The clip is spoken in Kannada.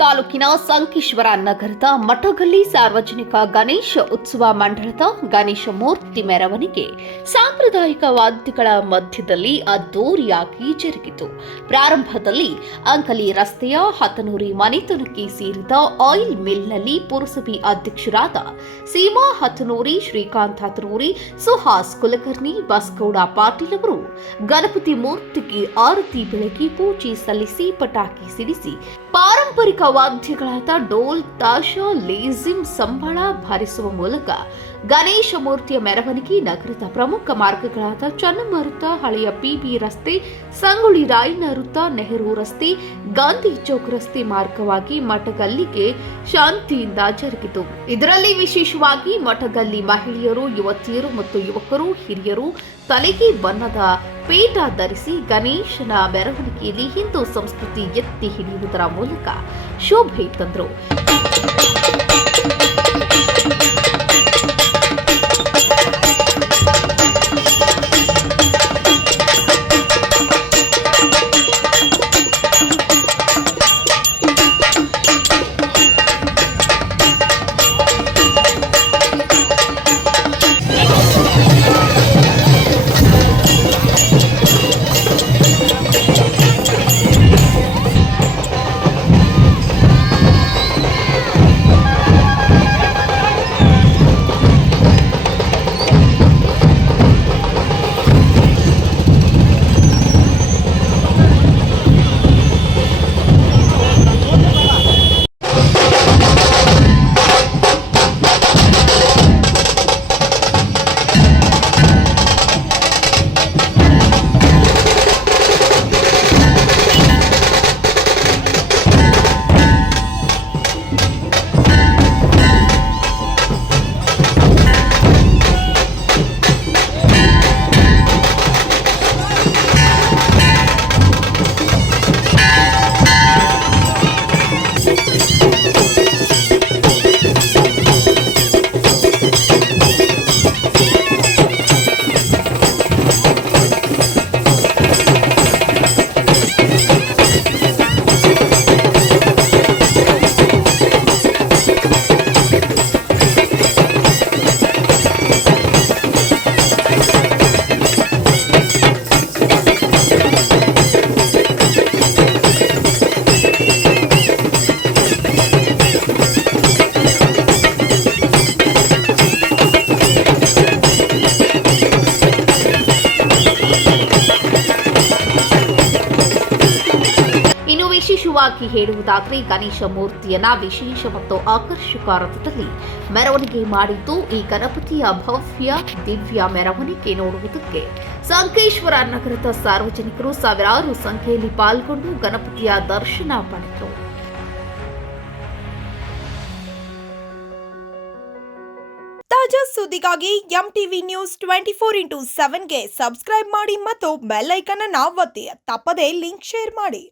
ತಾಲೂಕಿನ ಸಂಕೇಶ್ವರ ನಗರದ ಮಠಗಲ್ಲಿ ಸಾರ್ವಜನಿಕ ಗಣೇಶ ಉತ್ಸವ ಮಂಡಳದ ಗಣೇಶ ಮೂರ್ತಿ ಮೆರವಣಿಗೆ ಸಾಂಪ್ರದಾಯಿಕ ವಾದ್ಯಗಳ ಮಧ್ಯದಲ್ಲಿ ಅದ್ದೂರಿಯಾಗಿ ಜರುಗಿತು. ಪ್ರಾರಂಭದಲ್ಲಿ ಅಂಕಲಿ ರಸ್ತೆಯ ಹತನೂರಿ ಮನೆತನಕ್ಕೆ ಸೇರಿದ ಆಯಿಲ್ ಮಿಲ್ನಲ್ಲಿ ಪುರಸಭೆ ಅಧ್ಯಕ್ಷರಾದ ಸೀಮಾ ಹತನೂರಿ, ಶ್ರೀಕಾಂತ್ ಹತನೂರಿ, ಸುಹಾಸ್ ಕುಲಕರ್ಣಿ, ಬಸಗೌಡ ಪಾಟೀಲ್ ಅವರು ಗಣಪತಿ ಮೂರ್ತಿಗೆ ಆರತಿ ಬೆಳಗಿ ಪೂಜೆ ಸಲ್ಲಿಸಿ ಪಟಾಕಿ ಸಿಡಿಸಿ ಪಾರಂಪರಿಕ ವಾದ್ಯಗಳಾದ ಡೋಲ್, ತಾಶ, ಲೇಜಿಮ್, ಸಂಬಳ ಬಾರಿಸುವ ಮೂಲಕ ಗಣೇಶ ಮೂರ್ತಿಯ ಮೆರವಣಿಗೆ ನಗರದ ಪ್ರಮುಖ ಮಾರ್ಗಗಳಾದ ಚನ್ನಮ್ಮ ವೃತ್ತ, ಹಳೆಯ ಪಿಬಿ ರಸ್ತೆ, ಸಂಗೊಳ್ಳಿ ರಾಯಣ್ಣ ವೃತ್ತ, ನೆಹರು ರಸ್ತೆ, ಗಾಂಧಿ ಚೌಕ್ ರಸ್ತೆ ಮಾರ್ಗವಾಗಿ ಮಠಗಲ್ಲಿಗೆ ಶಾಂತಿಯಿಂದ ಜರುಗಿತು. ಇದರಲ್ಲಿ ವಿಶೇಷವಾಗಿ ಮಠಗಲ್ಲಿ ಮಹಿಳೆಯರು, ಯುವತಿಯರು ಮತ್ತು ಯುವಕರು, ಹಿರಿಯರು ತಲೆಗೆ ಬಣ್ಣದ ಪೇಟ ಧರಿಸಿ ಗಣೇಶನ ಮೆರವಣಿಗೆಯಲ್ಲಿ ಹಿಂದೂ ಸಂಸ್ಕೃತಿ ಎತ್ತಿ ಹಿಡಿಯುವುದರ ಮೂಲಕ ಶೋಭೆ ತಂದರು. ವಿಶೇಷವಾಗಿ ಹೇಳುವುದಾದರೆ ಗಣೇಶ ಮೂರ್ತಿಯನ್ನ ವಿಶೇಷ ಮತ್ತು ಆಕರ್ಷಕ ರಥದಲ್ಲಿ ಮೆರವಣಿಗೆ ಮಾಡಿದ್ದು, ಈ ಗಣಪತಿಯ ಭವ್ಯ ದಿವ್ಯ ಮೆರವಣಿಗೆ ನೋಡುವುದಕ್ಕೆ ಸಂಕೇಶ್ವರ ನಗರದ ಸಾರ್ವಜನಿಕರು ಸಾವಿರಾರು ಸಂಖ್ಯೆಯಲ್ಲಿ ಪಾಲ್ಗೊಂಡು ಗಣಪತಿಯ ದರ್ಶನ ಪಡೆದರು. ತಾಜಾ ಸುದ್ದಿಗಾಗಿ ಎಂಟಿವಿ ನ್ಯೂಸ್ 24x7ಗೆ ಸಬ್ಸ್ಕ್ರೈಬ್ ಮಾಡಿ ಮತ್ತು ಬೆಲ್ ಐಕಾನ್ ಅನ್ನು ಒತ್ತಿ. ತಪ್ಪದೇ ಲಿಂಕ್ ಶೇರ್ ಮಾಡಿ.